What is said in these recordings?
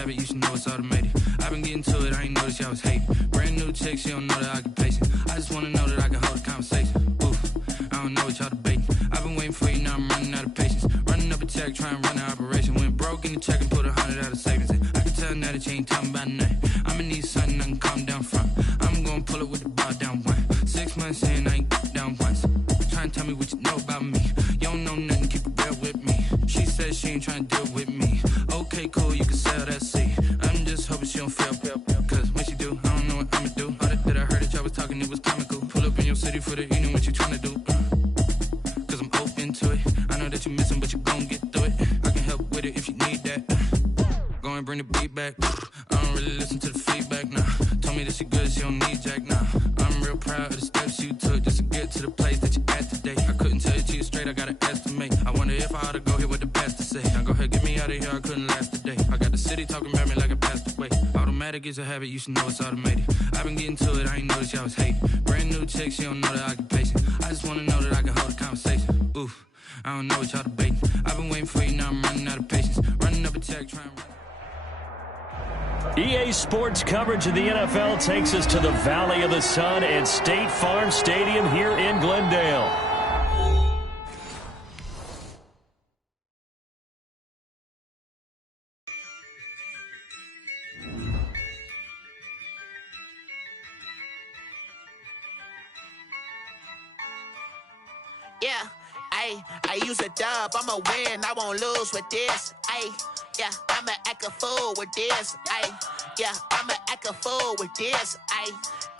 habit, you should know it's automated. I've been getting to it, I ain't noticed y'all was hating. Brand new chick, she don't know that I can pace it. I just wanna know that I can hold a conversation. Oof, I don't know what y'all debating. I've been waiting for you, now I'm running out of patience. Running up a check, trying to run an operation. Went broke in the check and put 100 out of savings in. I can tell now that you ain't talking about nothing. I'ma need something I can calm down from. I'm gonna pull it with the bar down one. 6 months in, I ain't down once. Trying to tell me what you know about me. You don't know nothing, keep it real with me. She said she ain't trying to deal with me. Okay, cool, you can sell that seed. I'm just hoping she don't fail. Cause when she do, I don't know what I'ma do. All that I heard that y'all was talking, it was comical. Pull up in your city for the evening, what you trying to do? Cause I'm open to it. I know that you missing, but you gon' get through it. I can help with it if you need that. Go and bring the beat back. I don't really listen to the feedback, nah. Told me that she good, she don't need jack, nah. I'm real proud of the steps you took just to get to the place that you at today. I couldn't tell you to you straight, I gotta estimate. I wonder if I ought to go here with the best to say. Now go ahead, get me out of here, I couldn't last today. I got the city talking about me like I passed away. Automatic is a habit, you should know it's automated. I've been getting to it, I ain't noticed y'all was hating. Brand new chick, she don't know that I can pace it. I just wanna know that I can hold a conversation. Oof, I don't know what y'all debating. I've been waiting for you, now I'm running out of patience. Running up a check, trying to run. EA Sports coverage of the NFL takes us to the Valley of the Sun at State Farm Stadium here in Glendale. Yeah, I use a dub, I'ma win, I won't lose with this. Yeah, I'ma act a fool with this. Yeah, I'ma act a fool with this.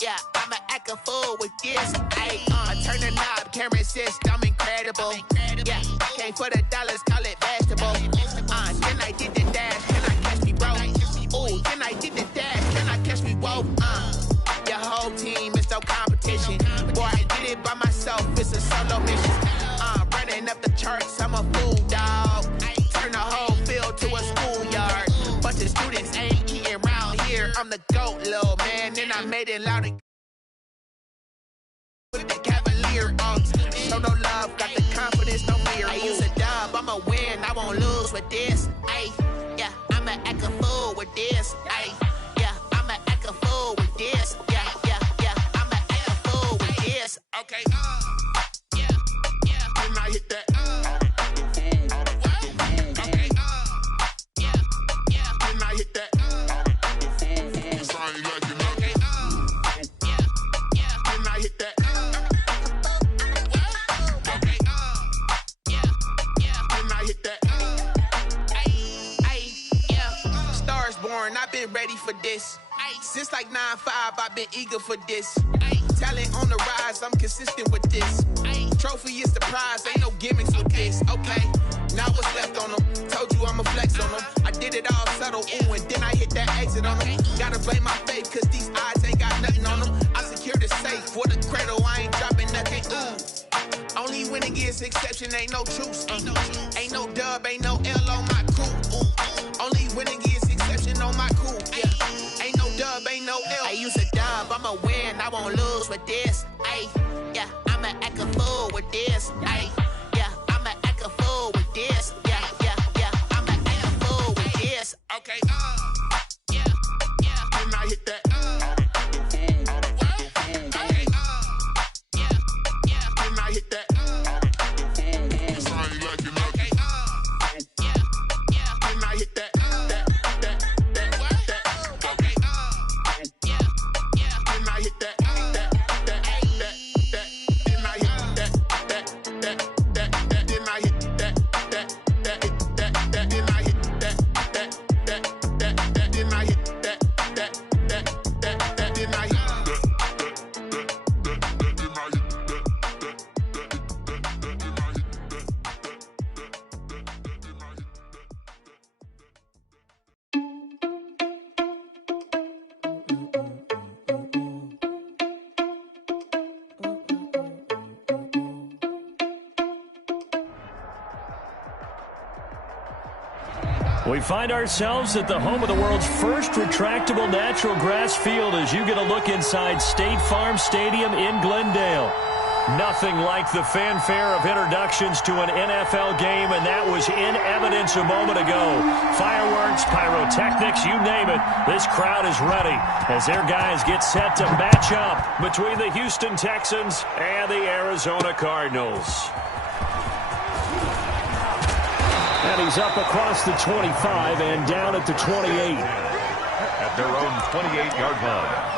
Yeah, I'ma act a fool with this. I turn the knob, can't resist, I'm incredible. Yeah, came for the dollars, call it vegetable. Then I did the dash, can I catch me, bro? Ooh, then I did the dash, can I catch me, whoa? Your whole team is no competition. Boy, I did it by myself, it's a solo mission. Running up the charts, I'm a fool, dog. Turn the whole field to a schoolyard. Bunch of students ain't eating round here. I'm the GOAT, little man, and I made it loud and with the Cavalier on. Show no love, got the confidence, no fear. I use a dub, I'ma win, I won't lose with this. Yeah, I'ma act a fool with this. Yeah, I'ma act a fool with this. Yeah, I'ma act a fool with this. Okay, when I hit that. I've been ready for this. Since like 9-5, I've been eager for this. Talent on the rise, I'm consistent with this. Trophy is the prize, ain't no gimmicks with this. Okay, now what's left on them? Told you I'ma flex on them. I did it all subtle, ooh, and then I hit that exit on them. Gotta blame my faith, cause these odds ain't got nothing on them. I secure the safe for the cradle, I ain't dropping nothing, ooh. Only winning is exception, ain't no truce. Ain't no dub, ain't no L on my crew. Only winning is exception on my crew. Yeah, ain't no dub, ain't no L. I use a dub, I'ma win, I won't lose with this. Yeah, I'ma act a fool with this. Yeah, I'ma act a fool with this. Yeah, I'ma act a fool with this. Okay, when I hit that. We find ourselves at the home of the world's first retractable natural grass field as you get a look inside State Farm Stadium in Glendale. Nothing like the fanfare of introductions to an NFL game, and that was in evidence a moment ago. Fireworks, pyrotechnics. pyrotechnics, you name it. This crowd is ready as their guys get set to match up between the Houston Texans and the Arizona Cardinals. And he's up across the 25 and down at the 28. At their own 28-yard line.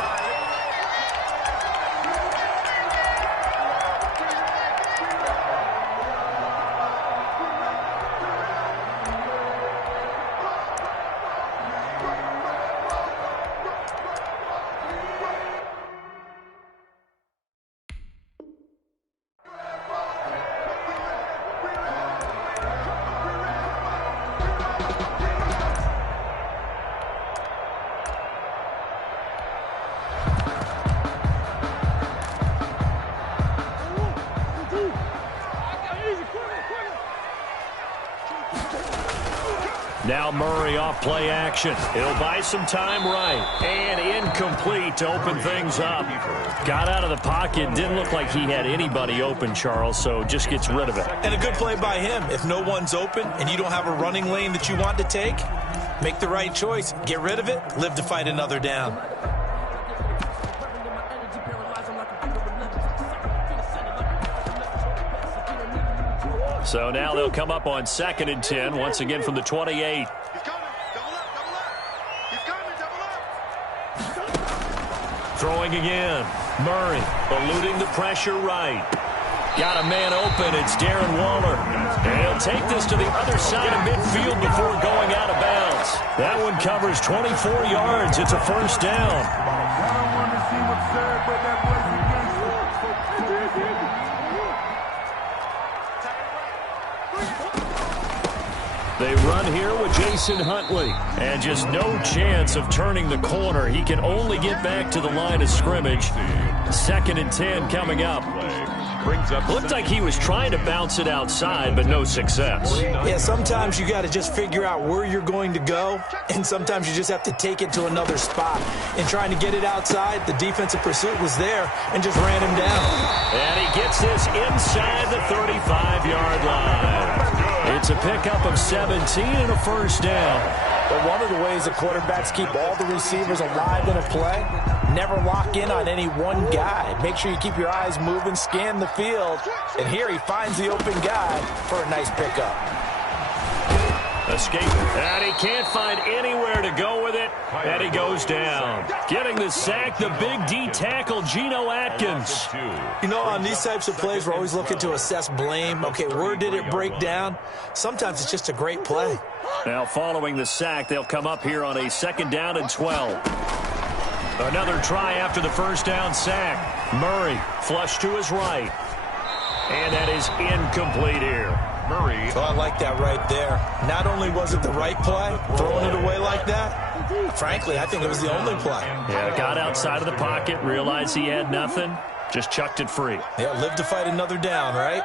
Now Murray off play action. He'll buy some time right. And incomplete to open things up. Got out of the pocket. Didn't look like he had anybody open, Charles, so just gets rid of it. And a good play by him. If no one's open and you don't have a running lane that you want to take, make the right choice. Get rid of it. Live to fight another down. So now they'll come up on 2nd and 10, once again from the 28. Throwing again. Murray eluding the pressure right. Got a man open. It's Darren Waller. And he'll take this to the other side of midfield before going out of bounds. That one covers 24 yards. It's a first down. They run here with Jason Huntley. And just no chance of turning the corner. He can only get back to the line of scrimmage. 2nd and 10 coming up. Looked like he was trying to bounce it outside, but no success. Yeah, sometimes you got to just figure out where you're going to go, and sometimes you just have to take it to another spot. In trying to get it outside, the defensive pursuit was there and just ran him down. And he gets this inside the 35-yard line. It's a pickup of 17 and a first down. But one of the ways the quarterbacks keep all the receivers alive in a play, never lock in on any one guy. Make sure you keep your eyes moving, scan the field, and here he finds the open guy for a nice pickup. Escape, and he can't find anywhere to go with it, and he goes down. Getting the sack, the big D tackle, Geno Atkins. You know, on these types of plays, we're always looking to assess blame. Okay, where did it break down? Sometimes it's just a great play. Now, following the sack, they'll come up here on a 2nd down and 12. Another try after the first down sack. Murray flush to his right. And that is incomplete here. Murray. So I like that right there. Not only was it the right play, throwing it away like that, frankly, I think it was the only play. Yeah, got outside of the pocket, realized he had nothing, just chucked it free. Yeah, live to fight another down, right?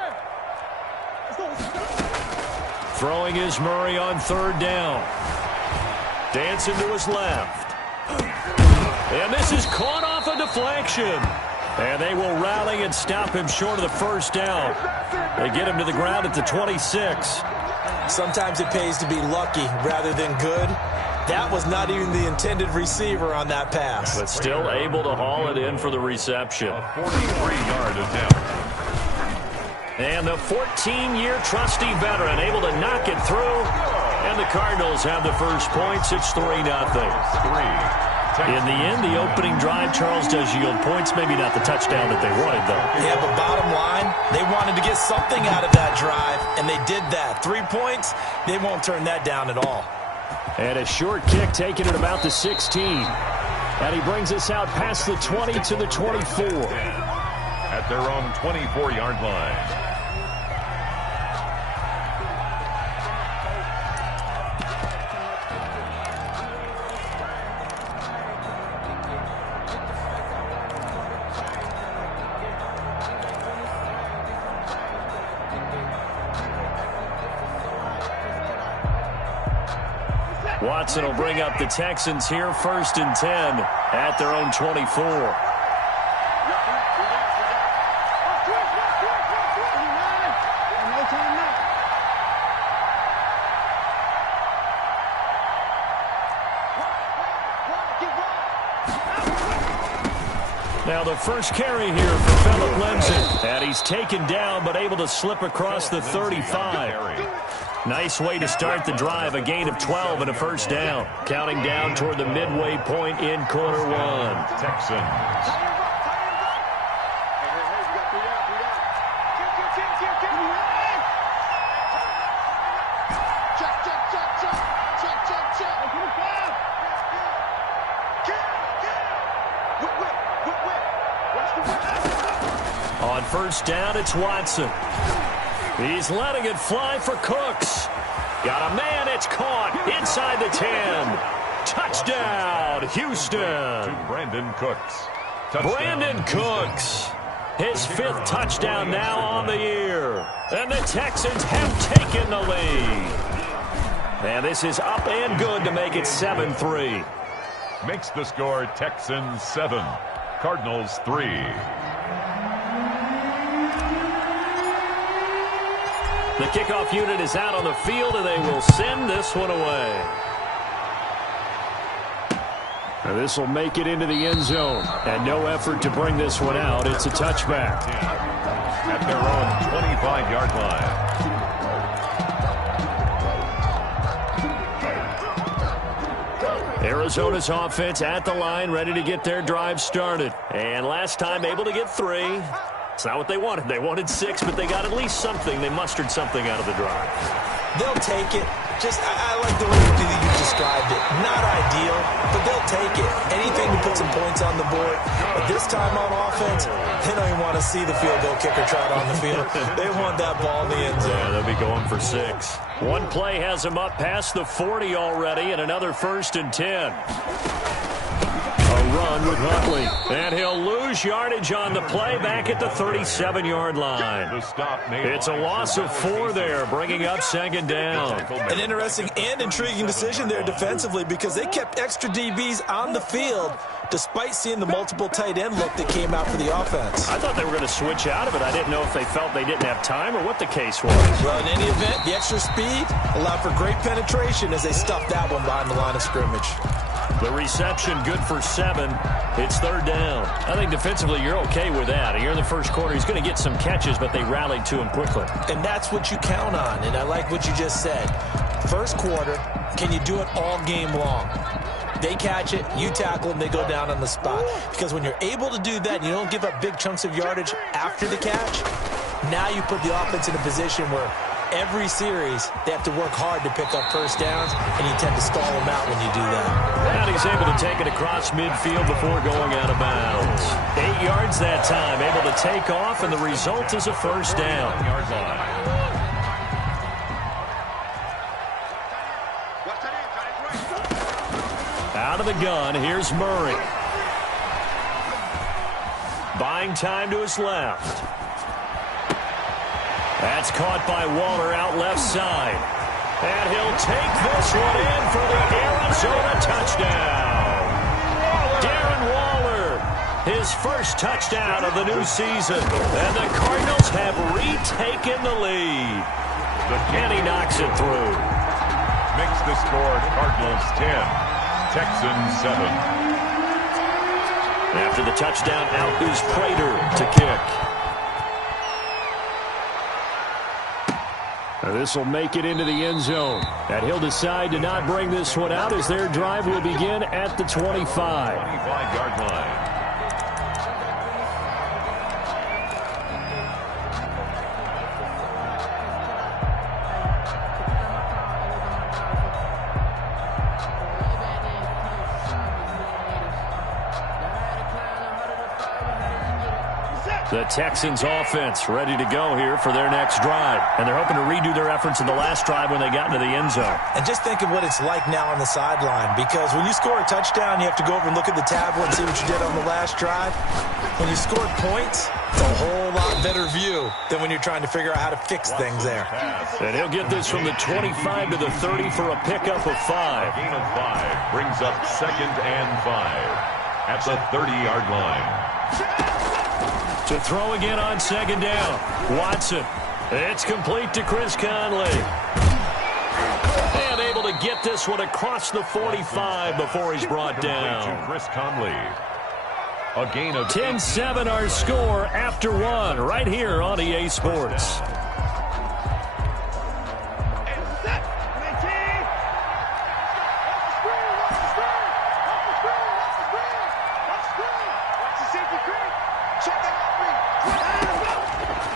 Throwing is Murray on 3rd down. Dancing to his left. And this is caught off a deflection. And they will rally and stop him short of the first down. They get him to the ground at the 26. Sometimes it pays to be lucky rather than good. That was not even the intended receiver on that pass. But still able to haul it in for the reception. 43-yard attempt. And the 14-year trusty veteran able to knock it through. And the Cardinals have the first points. It's 3-0. In the end, the opening drive, Charles, does yield points. Maybe not the touchdown that they wanted, though. Yeah, but bottom line, they wanted to get something out of that drive, and they did that. 3 points, they won't turn that down at all. And a short kick taken at about the 16. And he brings us out past the 20 to the 24. At their own 24-yard line. Watson will bring up the Texans here, 1st and 10 at their own 24. Now the first carry here for Phillip Lindsay. And he's taken down but able to slip across the 35. Nice way to start the drive, a gain of 12 and a first down. Counting down toward the midway point in quarter one. Texans. On first down, it's Watson. He's letting it fly for Cooks. Got a man, it's caught inside the 10. Touchdown, Houston. To Brandon Cooks. Touchdown, Brandon Cooks. His 5th touchdown now on the year. And the Texans have taken the lead. And this is up and good to make it 7-3. Makes the score Texans 7, Cardinals 3. The kickoff unit is out on the field, and they will send this one away. And this will make it into the end zone. And no effort to bring this one out. It's a touchback. At their own 25-yard line. Arizona's offense at the line, ready to get their drive started. And last time able to get 3. It's not what they wanted. They wanted 6, but they got at least something. They mustered something out of the drive. They'll take it. I like the way you described it. Not ideal, but they'll take it. Anything to put some points on the board. But this time on offense, they don't even want to see the field goal kicker trot on the field. They want that ball in the end zone. Yeah, they'll be going for 6. One play has them up past the 40 already, and another 1st and 10. A run with Huntley, and he'll lose yardage on the play back at the 37-yard line. It's a loss of 4 there, bringing up 2nd down. An interesting and intriguing decision there defensively because they kept extra DBs on the field despite seeing the multiple tight end look that came out for the offense. I thought they were going to switch out of it. I didn't know if they felt they didn't have time or what the case was. Well, in any event, the extra speed allowed for great penetration as they stuffed that one behind the line of scrimmage. The reception good for 7. It's 3rd down. I think defensively you're okay with that. Here in the first quarter, he's going to get some catches, but they rallied to him quickly. And that's what you count on, and I like what you just said. First quarter, can you do it all game long? They catch it, you tackle them, they go down on the spot. Because when you're able to do that and you don't give up big chunks of yardage after the catch, now you put the offense in a position where every series, they have to work hard to pick up first downs, and you tend to stall them out when you do that. And he's able to take it across midfield before going out of bounds. 8 yards that time, able to take off, and the result is a first down. Out of the gun, here's Murray. Buying time to his left. That's caught by Waller out left side. And he'll take this one in for the Arizona touchdown. Darren Waller, his first touchdown of the new season. And the Cardinals have retaken the lead. And he knocks it through. Makes the score Cardinals 10, Texans 7. After the touchdown, out is Prater to kick. This will make it into the end zone. And he'll decide to not bring this one out as their drive will begin at the 25. 25-yard line. The Texans offense ready to go here for their next drive. And they're hoping to redo their efforts in the last drive when they got into the end zone. And just think of what it's like now on the sideline, because when you score a touchdown, you have to go over and look at the tablet and see what you did on the last drive. When you scored points, it's a whole lot better view than when you're trying to figure out how to fix things there. And he'll get this from the 25 to the 30 for a pickup of 5. Gain of 5 brings up 2nd and 5 at the 30-yard line. To throw again on 2nd down. Watson. It's complete to Chris Conley. And able to get this one across the 45 before he's brought down. To Chris Conley. A gain of 10-7 our score after one right here on EA Sports.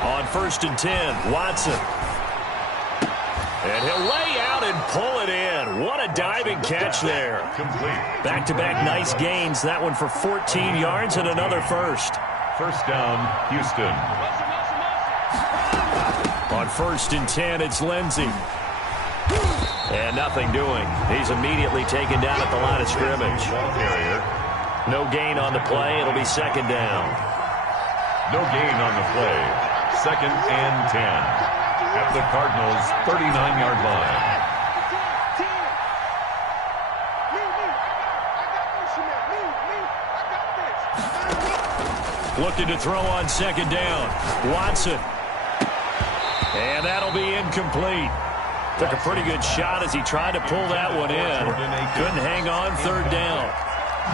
On 1st and 10, Watson. And he'll lay out and pull it in. What a diving catch there. Back-to-back nice gains. That one for 14 yards and another first. First down, Houston. On 1st and 10, it's Lindsey. And nothing doing. He's immediately taken down at the line of scrimmage. No gain on the play. It'll be second down. No gain on the play. 2nd and 10. At the Cardinals' 39-yard line. Looking to throw on second down. Watson. And that'll be incomplete. Took a pretty good shot as he tried to pull that one in. Couldn't hang on 3rd down.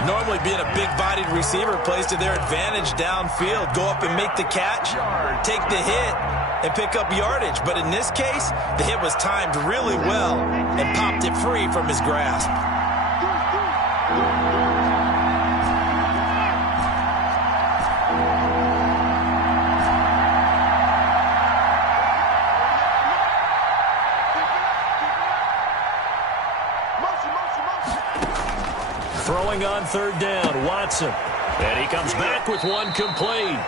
Normally being a big-bodied receiver plays to their advantage downfield. Go up and make the catch, take the hit, and pick up yardage. But in this case, the hit was timed really well and popped it free from his grasp. Throwing on 3rd down, Watson. And he comes back with one complete.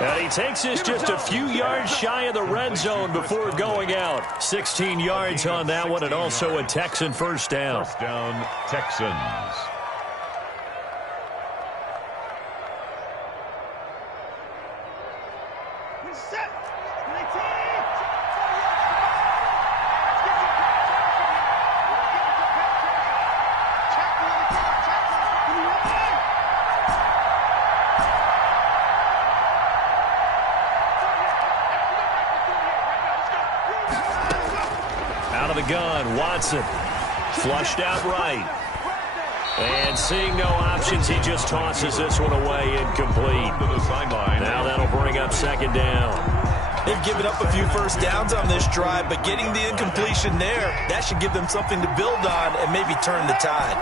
And he takes this just a few yards shy of the red zone before going out. 16 yards on that one, and also a Texan first down. First down, Texans. The gun, Watson, flushed out right. And seeing no options, he just tosses this one away, incomplete. Now that'll bring up second down. They've given up a few first downs on this drive, but getting the incompletion there, that should give them something to build on and maybe turn the tide.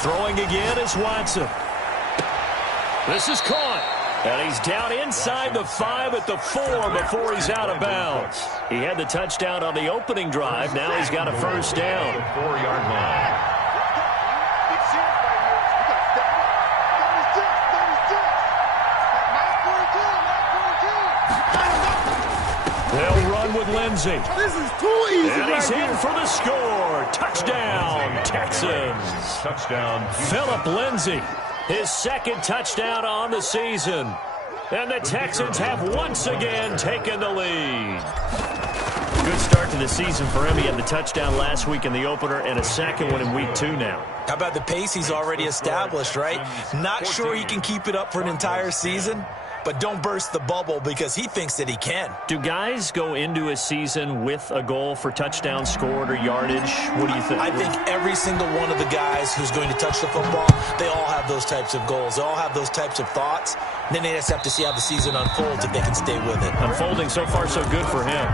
Throwing again is Watson. This is caught. And he's down inside the 5 at the 4 before he's out of bounds. He had the touchdown on the opening drive. Now he's got a first down. 4-yard line. They'll run with Lindsey. This is too easy. And he's in for the score. Touchdown, Texans. Touchdown, Philip Lindsey. His 2nd touchdown on the season. And the Texans have once again taken the lead. Good start to the season for him. He had the touchdown last week in the opener and a 2nd one in week 2 now. How about the pace he's already established, right? Not sure he can keep it up for an entire season, but don't burst the bubble because he thinks that he can. Do guys go into a season with a goal for touchdown scored or yardage? What do you think? I think every single one of the guys who's going to touch the football, they all have those types of goals. They all have those types of thoughts. And then they just have to see how the season unfolds if they can stay with it. Unfolding so far so good for him.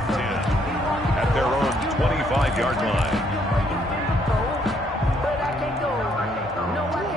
At their own 25-yard line.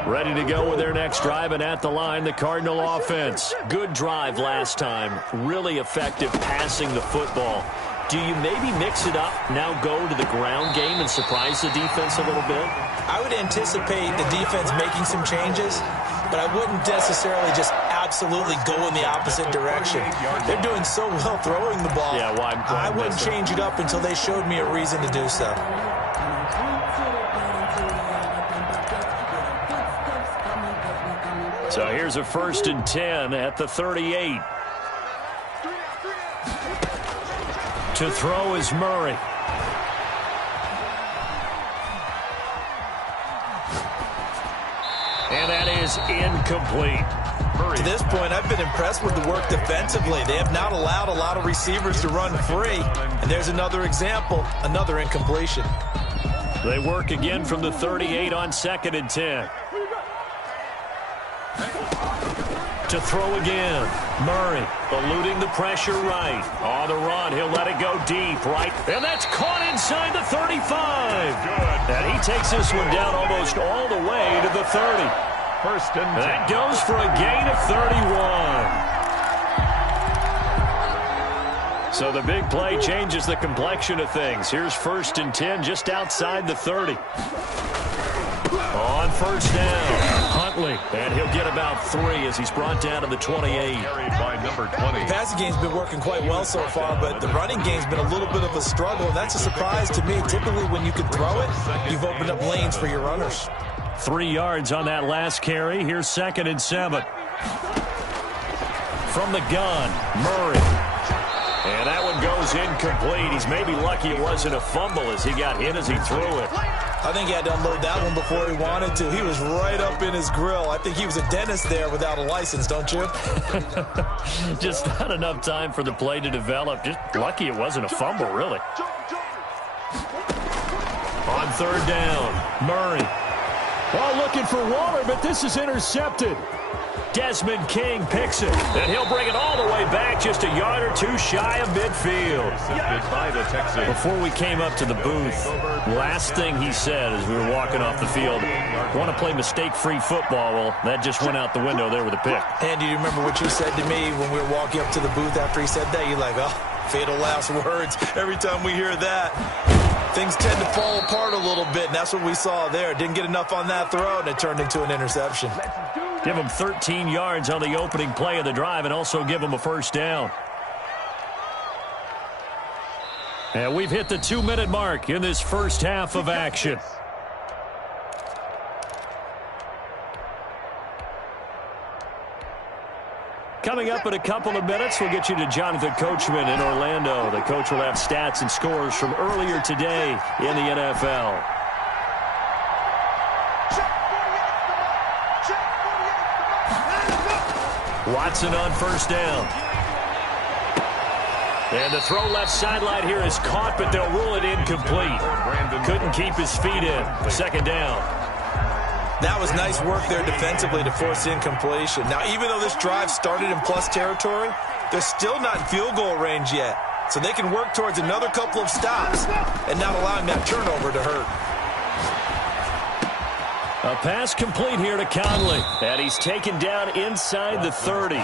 Ready to go with their next drive, and at the line, the Cardinal offense. Good drive last time. Really effective passing the football. Do you maybe mix it up, now go to the ground game and surprise the defense a little bit? I would anticipate the defense making some changes, but I wouldn't necessarily just absolutely go in the opposite direction. They're doing so well throwing the ball. Yeah, why I wouldn't change it up until they showed me a reason to do so. So here's a 1st and 10 at the 38. To throw is Murray. And that is incomplete. To this point, I've been impressed with the work defensively. They have not allowed a lot of receivers to run free. And there's another example, another incompletion. They work again from the 38 on 2nd and 10. To throw again. Murray eluding the pressure right. On the run, he'll let it go deep right. And that's caught inside the 35. And he takes this one down almost all the way to the 30. First and 10. That goes for a gain of 31. So the big play changes the complexion of things. Here's 1st and 10 just outside the 30. On 1st down, Huntley. And he'll get about 3 as he's brought down to the 28. Carried by number 20. The passing game's been working quite well so far, but the running game's been a little bit of a struggle, and that's a surprise to me. Typically, when you can throw it, you've opened up lanes for your runners. 3 yards on that last carry. Here's 2nd and 7. From the gun, Murray. And that one goes incomplete. He's maybe lucky it wasn't a fumble as he got hit as he threw it. I think he had to unload that one before he wanted to. He was right up in his grill. I think he was a dentist there without a license, don't you? Just not enough time for the play to develop. Just lucky it wasn't a fumble, really. On 3rd down, Murray. Oh, looking for Waller, but this is intercepted. Desmond King picks it, and he'll bring it all the way back just a yard or 2 shy of midfield. By the Texans. Before we came up to the booth, last thing he said as we were walking off the field, want to play mistake-free football. Well, that just went out the window there with a pick. Andy, do you remember what you said to me when we were walking up to the booth after he said that? You're like, oh, fatal last words. Every time we hear that, things tend to fall apart a little bit, and that's what we saw there. Didn't get enough on that throw, and it turned into an interception. Give him 13 yards on the opening play of the drive and also give him a 1st down. And we've hit the 2-minute mark in this first half of action. Coming up in a couple of minutes, we'll get you to Jonathan Coachman in Orlando. The coach will have stats and scores from earlier today in the NFL. Watson on 1st down. And the throw left sideline here is caught, but they'll rule it incomplete. Couldn't keep his feet in. 2nd down. That was nice work there defensively to force incompletion. Now, even though this drive started in plus territory, they're still not in field goal range yet. So they can work towards another couple of stops and not allowing that turnover to hurt. A pass complete here to Conley. And he's taken down inside the 30.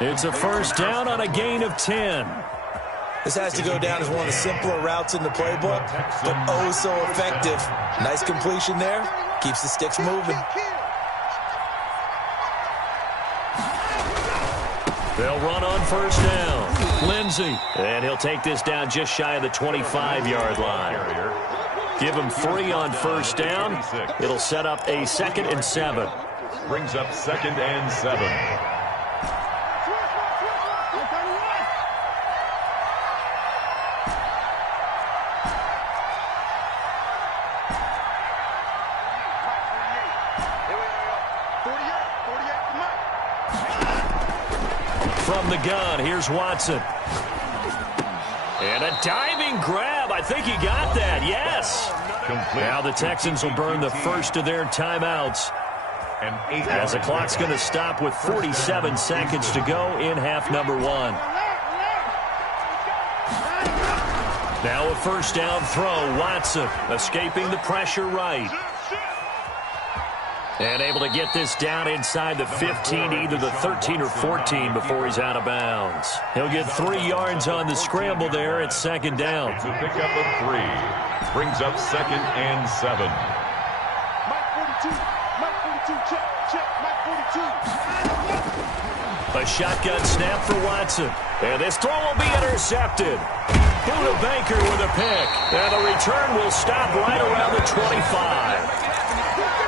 It's a 1st down on a gain of 10. This has to go down as one of the simpler routes in the playbook, but oh so effective. Nice completion there. Keeps the sticks moving. They'll run on 1st down. Lindsey. And he'll take this down just shy of the 25-yard line. Give him 3 on 1st down. It'll set up a 2nd and 7. Brings up 2nd and 7. From the gun, here's Watson. And a diving grab. I think he got that. Yes. Complete. Now the Texans will burn the first of their timeouts. As the clock's going to stop with 47 seconds to go in half number 1. Now a 1st down throw. Watson escaping the pressure right. And able to get this down inside the 15, either the 13 or 14 before he's out of bounds. He'll get 3 yards on the scramble there at 2nd down. To pick up a 3. Brings up 2nd and 7. A shotgun snap for Watson. And this throw will be intercepted. Buda Baker with a pick. And the return will stop right around the 25.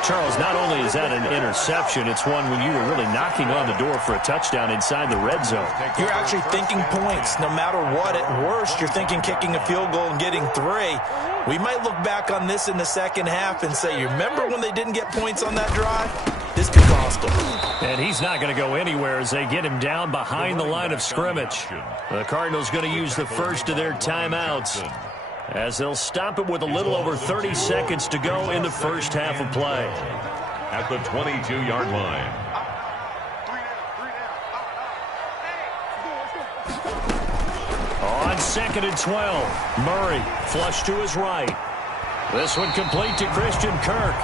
Charles, not only is that an interception, it's one when you were really knocking on the door for a touchdown inside the red zone. You're actually thinking points. No matter what, at worst, you're thinking kicking a field goal and getting 3. We might look back on this in the second half and say, you remember when they didn't get points on that drive? This could cost them. And he's not going to go anywhere as they get him down behind the line of scrimmage. The Cardinals going to use the first of their timeouts as they'll stop it with a little over 30 seconds to go in the first half of play. At the 22-yard line. On 2nd and 12, Murray flush to his right. This one complete to Christian Kirk,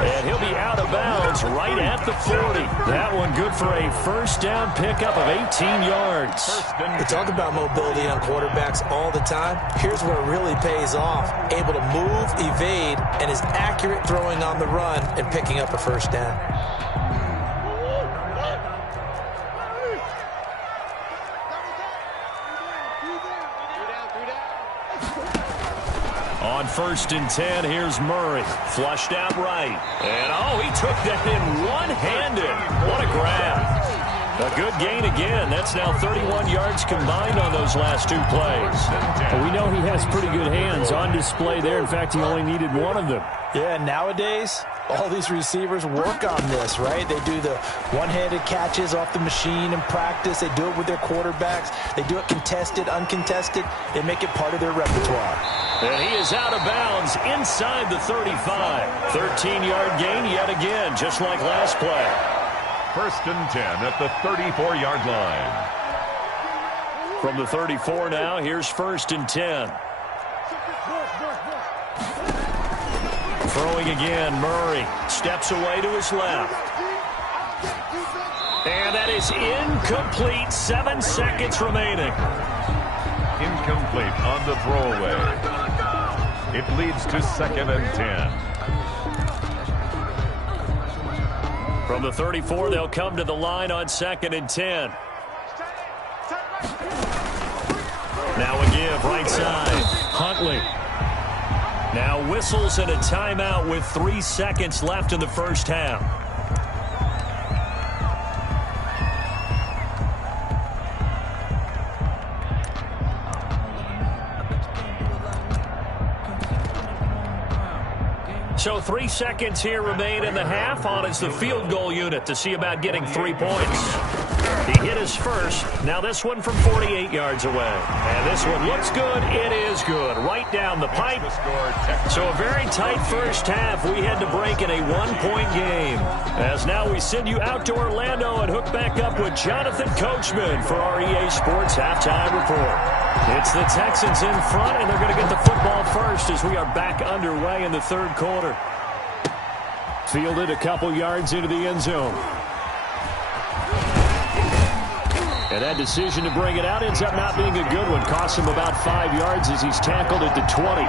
and he'll be out of bounds right at the 40. That one good for a first down pickup of 18 yards. We talk about mobility on quarterbacks all the time. Here's where it really pays off. Able to move, evade, and is accurate throwing on the run and picking up a first down. On 1st and 10, here's Murray. Flushed out right. And, oh, he took that in one-handed. What a grab. A good gain again. That's now 31 yards combined on those last 2 plays. Well, we know he has pretty good hands on display there. In fact, he only needed one of them. Yeah, nowadays, all these receivers work on this, right? They do the one-handed catches off the machine in practice. They do it with their quarterbacks. They do it contested, uncontested. They make it part of their repertoire. And he is out of bounds inside the 35. 13-yard gain yet again, just like last play. 1st and 10 at the 34-yard line. From the 34 now, here's 1st and 10. Throwing again, Murray steps away to his left. And that is incomplete. 7 seconds remaining. Incomplete on the throwaway. It leads to 2nd and 10. From the 34, they'll come to the line on 2nd and 10. Now a give right side. Huntley. Now whistles and a timeout with 3 seconds left in the first half. So 3 seconds here remain in the half. On is the field goal unit to see about getting 3 points. He hit his first. Now this one from 48 yards away. And this one looks good. It is good. Right down the pipe. So a very tight first half. We had to break in a 1-point game. As now we send you out to Orlando and hook back up with Jonathan Coachman for our EA Sports Halftime Report. It's the Texans in front, and they're going to get the football first as we are back underway in the 3rd quarter. Fielded a couple yards into the end zone. And that decision to bring it out ends up not being a good one. Costs him about 5 yards as he's tackled at the 20.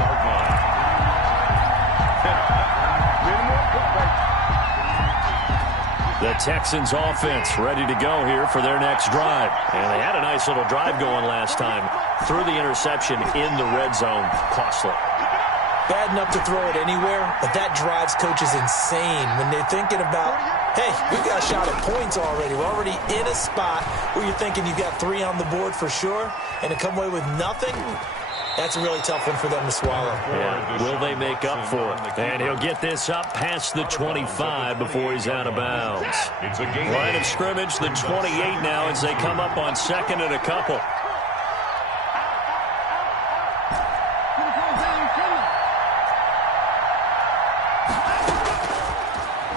The Texans offense ready to go here for their next drive. And they had a nice little drive going last time. Threw the interception in the red zone. Costly. Bad enough to throw it anywhere, but that drives coaches insane when they're thinking about, hey, we've got a shot at points already. We're already in a spot where you're thinking you've got 3 on the board for sure, and to come away with nothing, that's a really tough one for them to swallow. Yeah. Will they make up for it? And he'll get this up past the 25 before he's out of bounds. It's a game. Line of scrimmage, the 28 now as they come up on 2nd and a couple.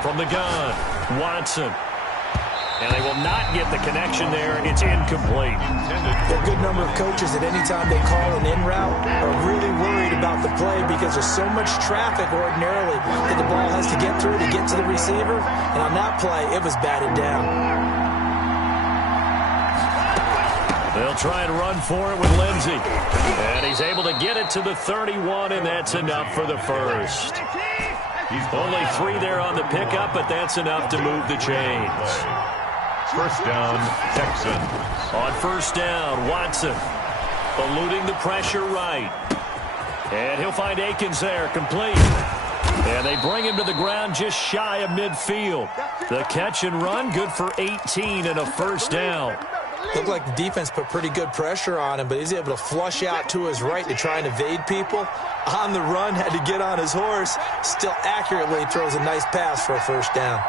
From the gun, Watson. And they will not get the connection there. It's incomplete. A good number of coaches at any time they call an in route are really worried about the play because there's so much traffic ordinarily that the ball has to get through to get to the receiver. And on that play, it was batted down. They'll try and run for it with Lindsey. And he's able to get it to the 31, and that's enough for the first. Only 3 there on the pickup, but that's enough to move the chains. First down, Texans. On 1st down, Watson eluding the pressure right. And he'll find Akins there, complete. And they bring him to the ground just shy of midfield. The catch and run, good for 18 and a first down. Looked like the defense put pretty good pressure on him, but he's able to flush out to his right to try and evade people. On the run, had to get on his horse. Still accurately throws a nice pass for a first down.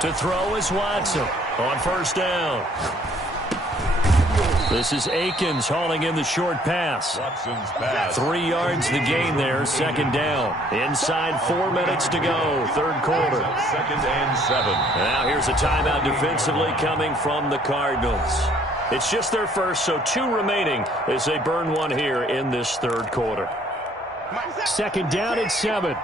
To throw is Watson on 1st down. This is Akins hauling in the short pass. Watson's pass. 3 yards the gain there, second down. Inside 4 minutes to go, third quarter. Second and 7. Now here's a timeout defensively coming from the Cardinals. It's just their first, so 2 remaining as they burn one here in this third quarter. Second down and 7.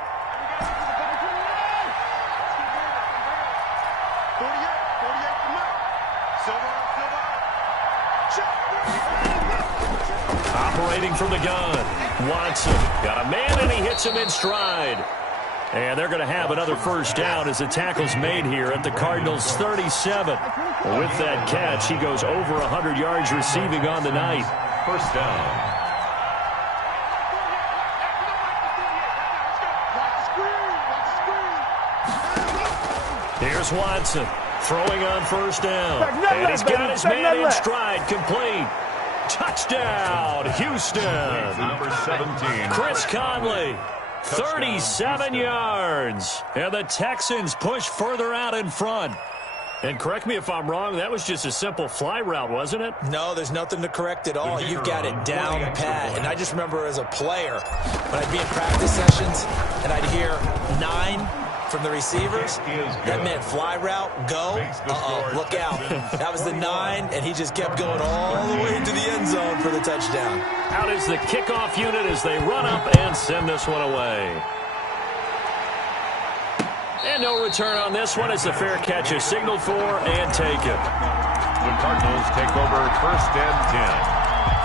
Operating from the gun, Watson got a man and he hits him in stride. And they're going to have another first down as the tackle's made here at the Cardinals' 37. With that catch, he goes over 100 yards receiving on the night. First down. Here's Watson throwing on first down. And he's got his man in stride, complete. Touchdown, Houston. Number 17. Chris Conley, 37 yards. And the Texans push further out in front. And correct me if I'm wrong, that was just a simple fly route, wasn't it? No, there's nothing to correct at all. You've got it down pat. And I just remember as a player, when I'd be in practice sessions and I'd hear 9 from the receivers, that meant fly route, go, look out. That was the 9, and he just kept going all the way into the end zone for the touchdown. Out is the kickoff unit as they run up and send this one away. And no return on this one as the fair catch is signaled for and taken. The Cardinals take over first and 10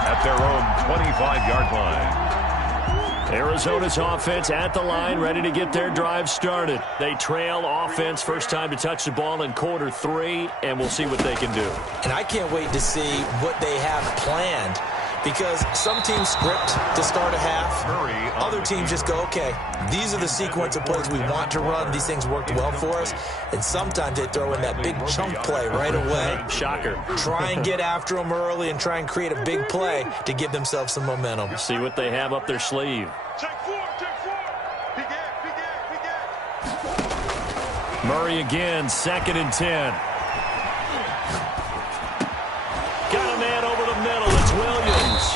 at their own 25-yard line. Arizona's offense at the line, ready to get their drive started. They trail offense, first time to touch the ball in quarter 3, and we'll see what they can do. And I can't wait to see what they have planned, because some teams script to start a half. Other teams just go, okay, these are the sequence of plays we want to run. These things worked well for us. And sometimes they throw in that big chunk play right away. Shocker. Try and get after them early and try and create a big play to give themselves some momentum. See what they have up their sleeve. Murray again, second and 10. Got a man over the middle. It's Williams.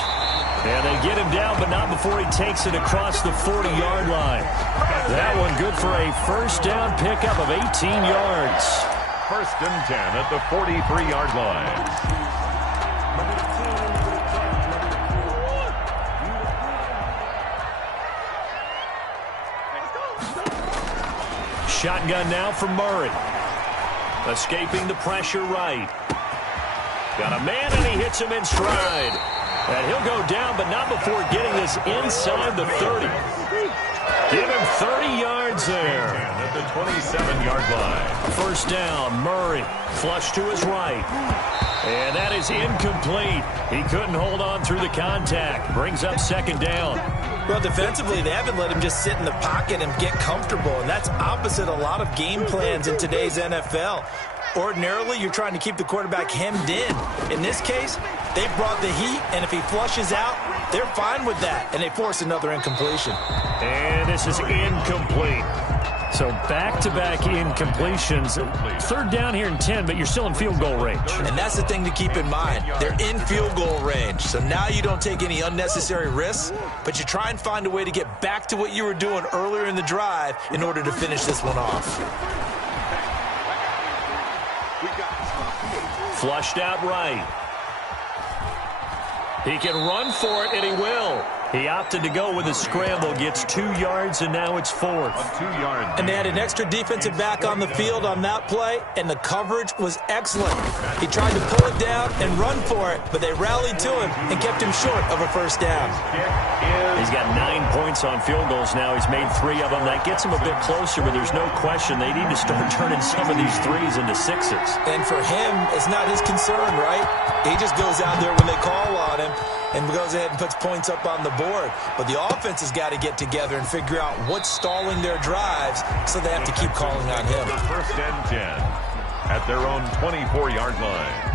And they get him down, but not before he takes it across the 40-yard line. That one good for a first down pickup of 18 yards. First and 10 at the 43-yard line. Shotgun now for Murray. Escaping the pressure right. Got a man and he hits him in stride. And he'll go down, but not before getting this inside the 30. Give him 30 yards there. At the 27-yard line. First down, Murray. Flush to his right. And that is incomplete. He couldn't hold on through the contact. Brings up second down. Well, defensively, they haven't let him just sit in the pocket and get comfortable, and that's opposite a lot of game plans in today's NFL. Ordinarily, you're trying to keep the quarterback hemmed in. In this case, they brought the heat, and if he flushes out, they're fine with that, and they force another incompletion. And this is incomplete. So back-to-back incompletions. Third down here and 10, but you're still in field goal range. And that's the thing to keep in mind. They're in field goal range. So now you don't take any unnecessary risks, but you try and find a way to get back to what you were doing earlier in the drive in order to finish this one off. Flushed out right. He can run for it, and he will. He opted to go with a scramble, gets 2 yards, and now it's fourth. 2 yards. And they had an extra defensive back on the field on that play, and the coverage was excellent. He tried to pull it down and run for it, but they rallied to him and kept him short of a first down. He's got 9 points on field goals now. He's made 3 of them. That gets him a bit closer, but there's no question they need to start turning some of these 3s into 6s. And for him, it's not his concern, right? He just goes out there when they call on him and goes ahead and puts points up on the board. But the offense has got to get together and figure out what's stalling their drives, so they have to keep calling on him. First and 10 at their own 24-yard line.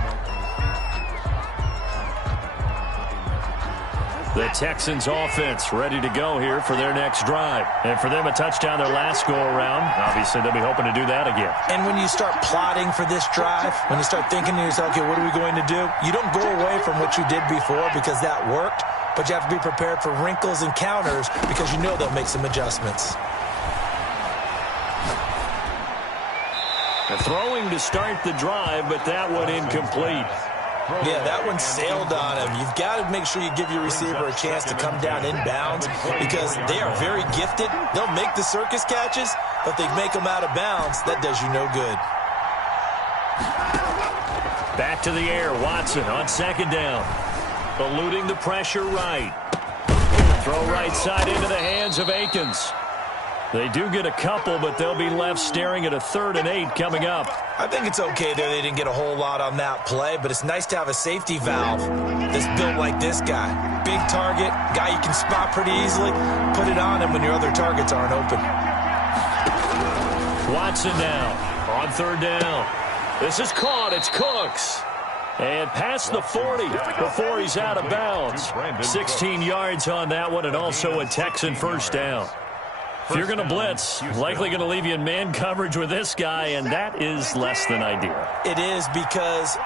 The Texans offense ready to go here for their next drive. And for them, a touchdown their last go-around. Obviously, they'll be hoping to do that again. And when you start plotting for this drive, when you start thinking to yourself, okay, what are we going to do? You don't go away from what you did before because that worked, but you have to be prepared for wrinkles and counters because you know they'll make some adjustments. Throwing to start the drive, but that one incomplete. Yeah, that one sailed on him. You've got to make sure you give your receiver a chance to come down inbounds because they are very gifted. They'll make the circus catches, but they make them out of bounds. That does you no good. Back to the air. Watson on second down. Eluding the pressure right. Throw right side into the hands of Akins. They do get a couple, but they'll be left staring at a 3rd and 8 coming up. I think it's okay there. They didn't get a whole lot on that play, but it's nice to have a safety valve that's built like this guy. Big target, guy you can spot pretty easily. Put it on him when your other targets aren't open. Watson now on 3rd down. This is caught. It's Cooks. And past the 40 before he's out of bounds. 16 yards on that one, and also a Texan first down. If you're going to blitz, likely going to leave you in man coverage with this guy, and that is less than ideal. It is because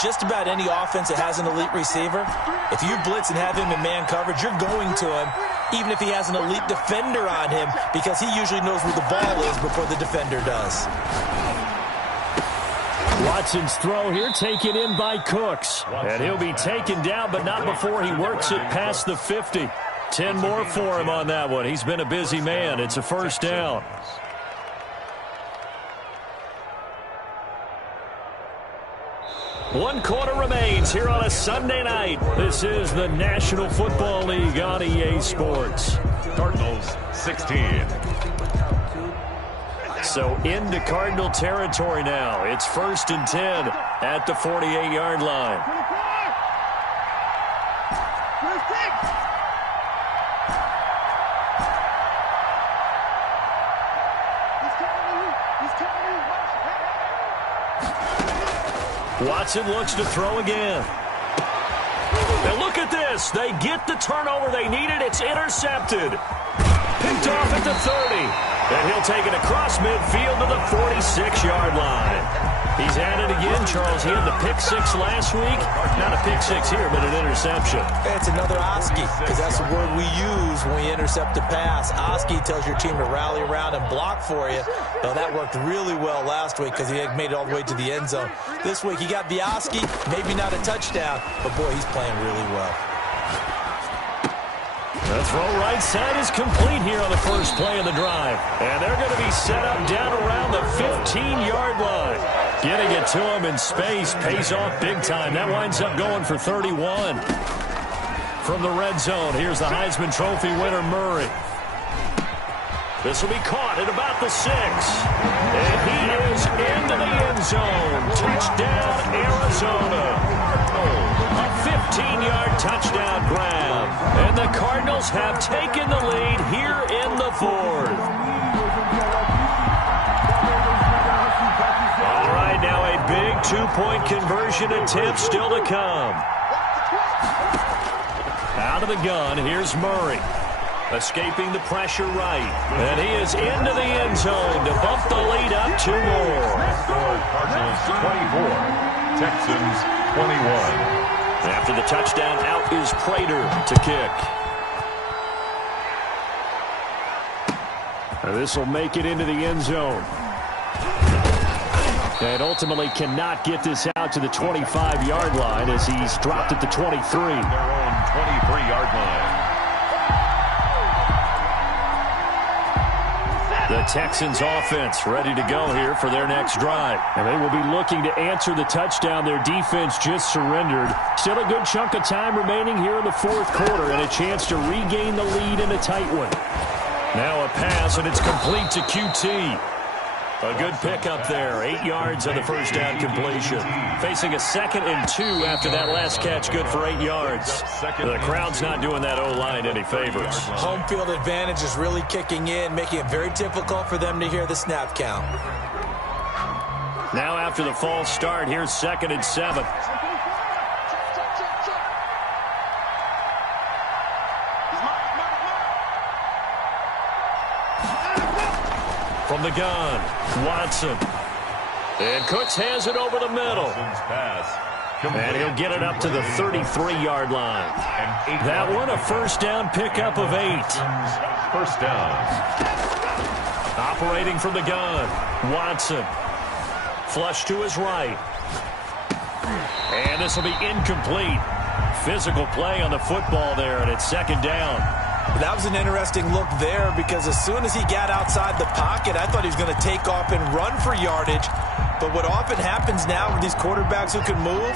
just about any offense that has an elite receiver, if you blitz and have him in man coverage, you're going to him, even if he has an elite defender on him, because he usually knows where the ball is before the defender does. Watson's throw here taken in by Cooks, and he'll be taken down, but not before he works it past the 50. 10 more for him on that one. He's been a busy man. It's a first down. One quarter remains here on a Sunday night. This is the National Football League on EA Sports. Cardinals 16. So into Cardinal territory now. It's 1st and 10 at the 48-yard line. Watson looks to throw again. Now look at this. They get the turnover they needed. It's intercepted. Picked off at the 30. And he'll take it across midfield to the 46-yard line. He's at it again, Charles. He had the pick 6 last week. Not a pick 6 here, but an interception. It's another Oski, because that's the word we use when we intercept a pass. Oski tells your team to rally around and block for you. Well, that worked really well last week because he had made it all the way to the end zone. This week he got the Oski, maybe not a touchdown, but boy, he's playing really well. The throw right side is complete here on the first play of the drive. And they're going to be set up down around the 15-yard line. Getting it to him in space pays off big time. That winds up going for 31. From the red zone, here's the Heisman Trophy winner, Murray. This will be caught at about the 6. And he is into the end zone. Touchdown, Arizona. A 15-yard touchdown grab. And the Cardinals have taken the lead here in the 4th. All right, now a big 2-point conversion attempt still to come. Out of the gun, here's Murray. Escaping the pressure right. And he is into the end zone to bump the lead up 2 more. Cardinals 24, Texans 21. After the touchdown, out is Prater to kick. This will make it into the end zone. And ultimately cannot get this out to the 25-yard line as he's dropped at the 23. Their own 23-yard line. The Texans offense ready to go here for their next drive. And they will be looking to answer the touchdown their defense just surrendered. Still a good chunk of time remaining here in the 4th quarter and a chance to regain the lead in a tight one. Now a pass, and it's complete to QT. A good pickup there. 8 yards on the first down completion. Facing a 2nd and 2 after that last catch, good for 8 yards. The crowd's not doing that O-line any favors. Home field advantage is really kicking in, making it very difficult for them to hear the snap count. Now after the false start, here's 2nd and 7. From the gun, Watson. And Cooks has it over the middle. And he'll get it up to the 33-yard line. That one, a first down pickup of 8. First down. Operating from the gun, Watson. Flush to his right. And this will be incomplete. Physical play on the football there, and it's second down. That was an interesting look there because as soon as he got outside the pocket, I thought he was going to take off and run for yardage. But what often happens now with these quarterbacks who can move,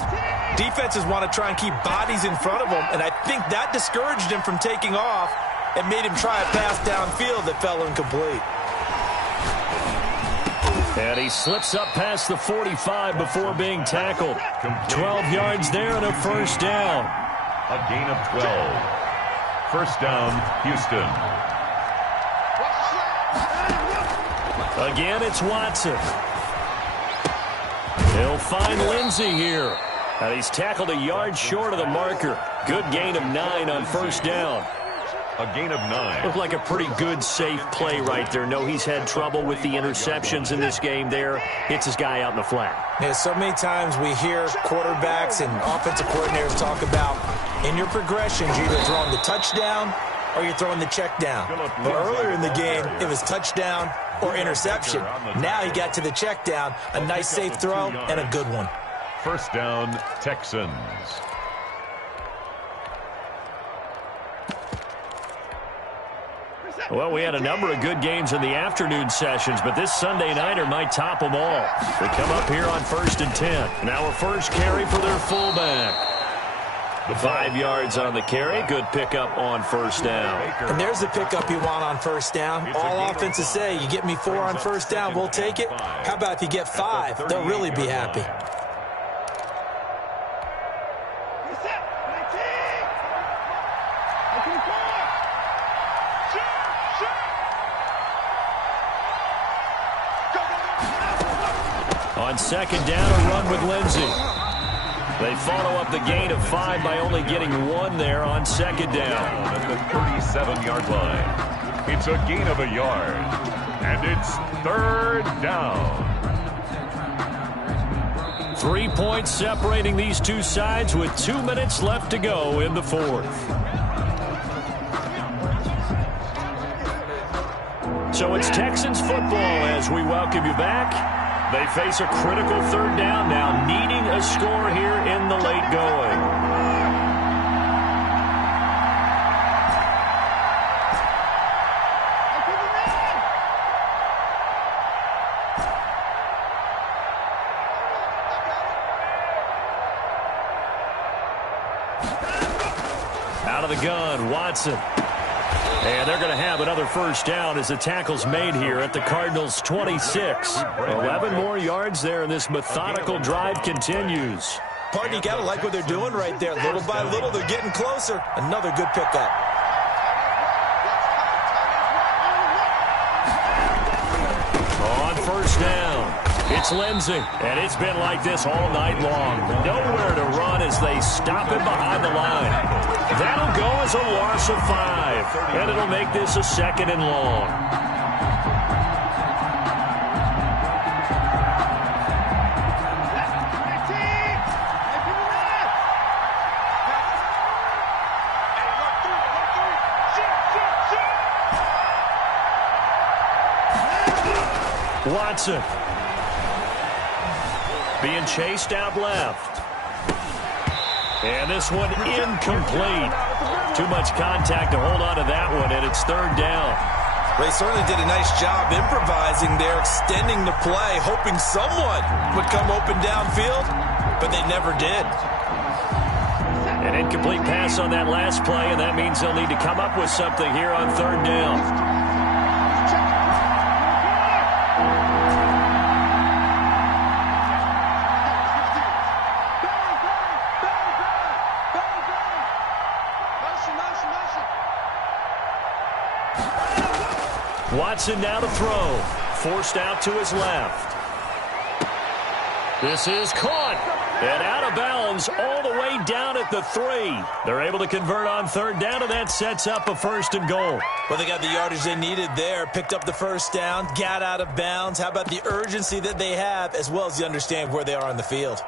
defenses want to try and keep bodies in front of them, and I think that discouraged him from taking off and made him try a pass downfield that fell incomplete. And he slips up past the 45 before being tackled. 12 yards there and a first down. A gain of 12. First down, Houston. Again, it's Watson. He'll find Lindsey here. And he's tackled a yard short of the marker. Good gain of 9 on first down. A gain of 9. Looked like a pretty good, safe play right there. No, he's had trouble with the interceptions in this game there. Hits his guy out in the flat. Yeah, so many times we hear quarterbacks and offensive coordinators talk about in your progressions, you're either throwing the touchdown or you're throwing the check down. But earlier in the game, it was touchdown or interception. Now he got to the check down, a nice safe throw and a good one. First down, Texans. Well, we had a number of good games in the afternoon sessions, but this Sunday nighter might top them all. They come up here on 1st and 10. Now a first carry for their fullback. 5 yards on the carry. Good pickup on first down. And there's the pickup you want on first down. All offenses say, you get me 4 on first down, we'll take it. How about if you get 5? They'll really be happy. On second down, a run with Lindsey. They follow up the gain of 5 by only getting 1 there on second down. At the 37-yard line. It's a gain of a yard. And it's third down. 3 points separating these two sides with 2 minutes left to go in the fourth. So it's Texans football as we welcome you back. They face a critical third down now, needing a score here in the late going. Out of the gun, Watson. And they're going to have another first down as the tackle's made here at the Cardinals' 26. 11 more yards there, and this methodical drive continues. Pardon, you got to like what they're doing right there. Little by little, they're getting closer. Another good pickup. On first down, it's Lindsey. And it's been like this all night long. Nowhere to run as they stop him behind the line. That'll go as a loss of 5, and it'll make this a second and long. Watson being chased out left. And this one incomplete. Too much contact to hold on to that one, and it's third down. They certainly did a nice job improvising there, extending the play, hoping someone would come open downfield, but they never did. An incomplete pass on that last play, and that means they'll need to come up with something here on third down. Watson now to throw. Forced out to his left. This is caught. And out of bounds all the way down at the 3. They're able to convert on third down, and that sets up a 1st and goal. Well, they got the yardage they needed there, picked up the first down, got out of bounds. How about the urgency that they have, as well as the understanding where they are on the field?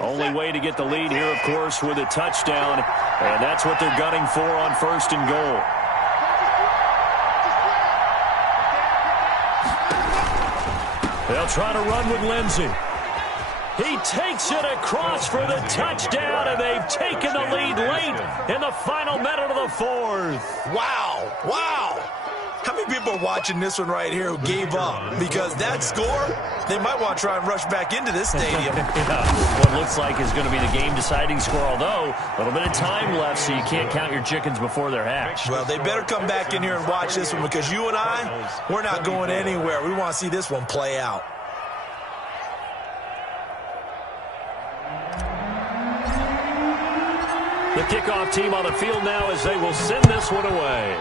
Only way to get the lead here, of course, with a touchdown, and that's what they're gunning for on 1st and goal. They'll try to run with Lindsey. He takes it across for the touchdown, and they've taken the lead late in the final minute of the 4th. Wow, wow. How many people are watching this one right here who gave up? Because that score, they might want to try and rush back into this stadium. What looks like is going to be the game-deciding score, although a little bit of time left, so you can't count your chickens before they're hatched. Well, they better come back in here and watch this one, because you and I, we're not going anywhere. We want to see this one play out. The kickoff team on the field now as they will send this one away.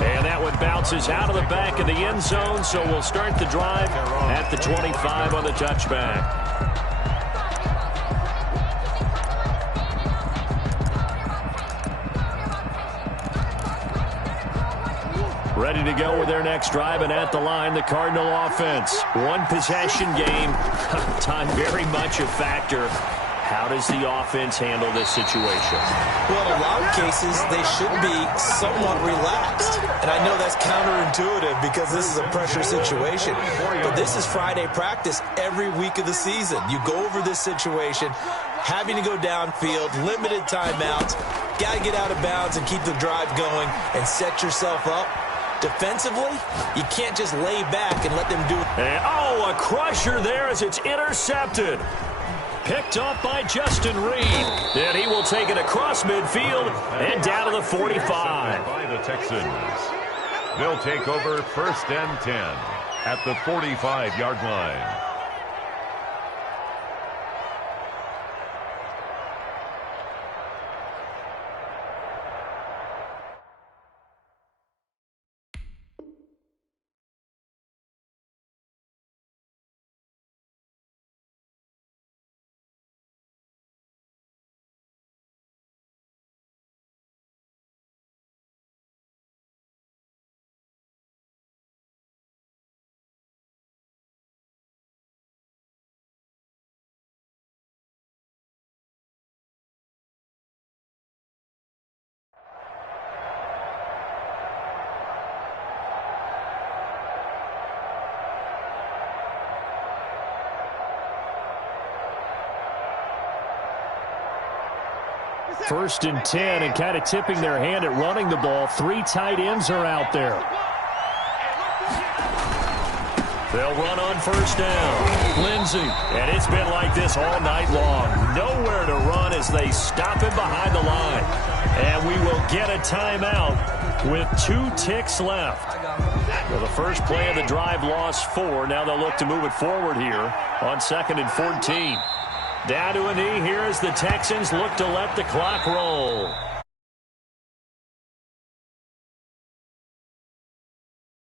And that one bounces out of the back of the end zone, so we'll start the drive at the 25 on the touchback. Ready to go with their next drive, and at the line, the Cardinal offense. One possession game. Time very much a factor. How does the offense handle this situation? Well, in a lot of cases, they should be somewhat relaxed. And I know that's counterintuitive because this is a pressure situation. But this is Friday practice every week of the season. You go over this situation, having to go downfield, limited timeouts, got to get out of bounds and keep the drive going and set yourself up. Defensively, you can't just lay back and let them do it. And, a crusher there as it's intercepted. Picked up by Justin Reed. And he will take it across midfield and down to the 45. By the Texans. They'll take over 1st and 10 at the 45-yard line. First and 10, and kind of tipping their hand at running the ball. 3 tight ends are out there. They'll run on 1st down. Lindsey. And it's been like this all night long. Nowhere to run as they stop him behind the line. And we will get a timeout with 2 ticks left. Well, the first play of the drive lost 4. Now they'll look to move it forward here on 2nd and 14. Down to a knee here as the Texans look to let the clock roll.